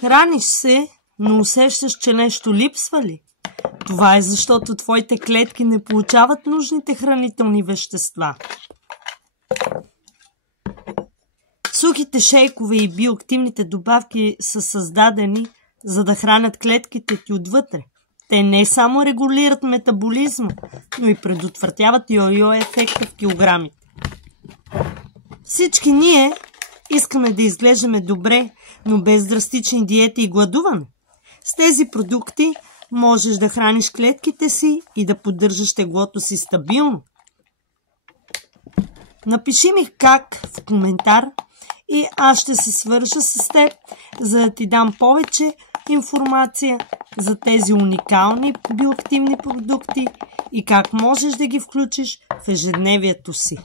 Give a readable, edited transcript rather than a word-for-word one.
Храниш се, но усещаш, че нещо липсва ли? Това е защото твоите клетки не получават нужните хранителни вещества. Сухите шейкове и биоактивните добавки са създадени, за да хранят клетките ти отвътре. Те не само регулират метаболизма, но и предотвратяват йо-йо ефекта в килограмите. Всички ние искаме да изглеждаме добре, но без драстични диети и гладуване. С тези продукти можеш да храниш клетките си и да поддържаш теглото си стабилно. Напиши ми как в коментар и аз ще се свържа с теб, за да ти дам повече информация за тези уникални биоактивни продукти и как можеш да ги включиш в ежедневието си.